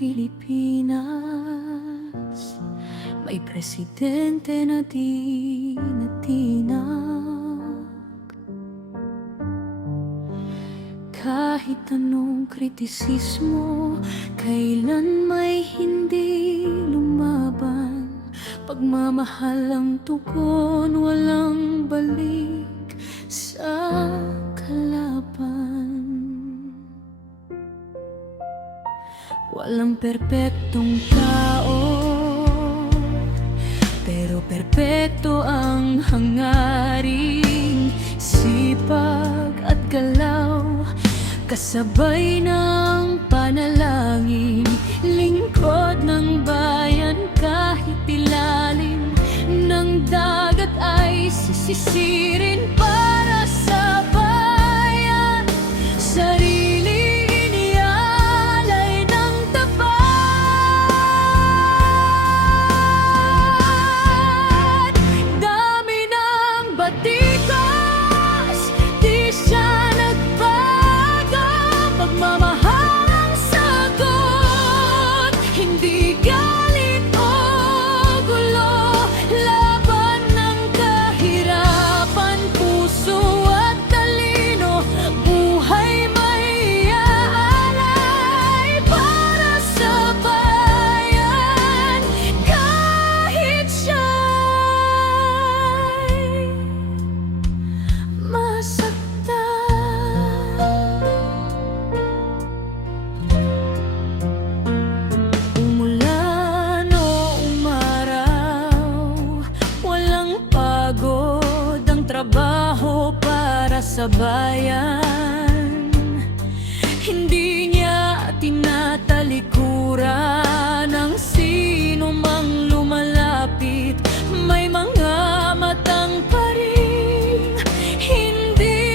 Pilipinas, may presidente na di natinak. Kahit anong kritisismo, kailan may hindi lumaban. Pagmamahal ang tugon, walang balik sa kalaban. Walang perpektong tao, pero perpekto ang hangaring sipag at galaw, kasabay ng panalangin, lingkod ng bayan. Kahit ilalim ng dagat ay sisisirin para sa bayan. Sarili inialay ng tapat. Dami ng batikos, di siya nagbago. Pagmamahal ang sagot, hindi galit o gulo. Laban ng kahirapan, puso at talino, buhay may iaalay para sa bayan. Kahit siya'y masaktan. Umulan o umaraw, walang pagod ang trabaho para sa bayan. Hindi niya tinatalikuran ang sino mang lumalapit. May mga matang pa rin hindi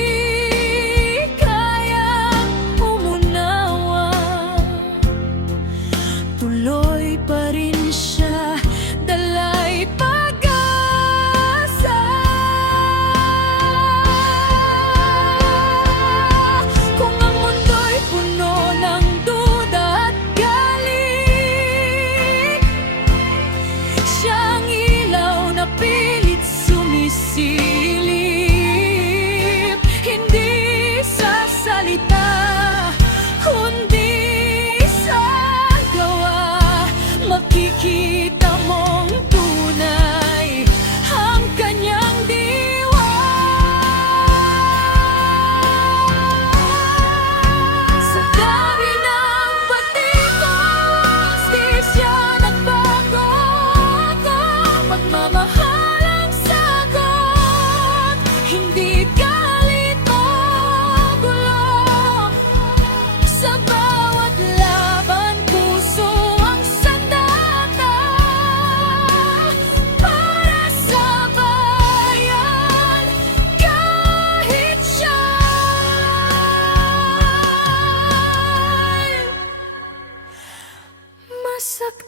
kayang umunawa. Tuloy pa rin siya, dala'y pag-asa. Kung ang mundo'y puno ng duda at galit, siyang ilaw na pilit sumisilip. Hindi sa salita, kundi sa gawa, makikita mong tunay ang kanyang diwa. Sa dami ng batikos, di siya nagbago. Pagmamahal ang sagot, hindi galit o gulo. Sa bawat laban, puso ang sandata para sa bayan. Kahit siya'y masaktan.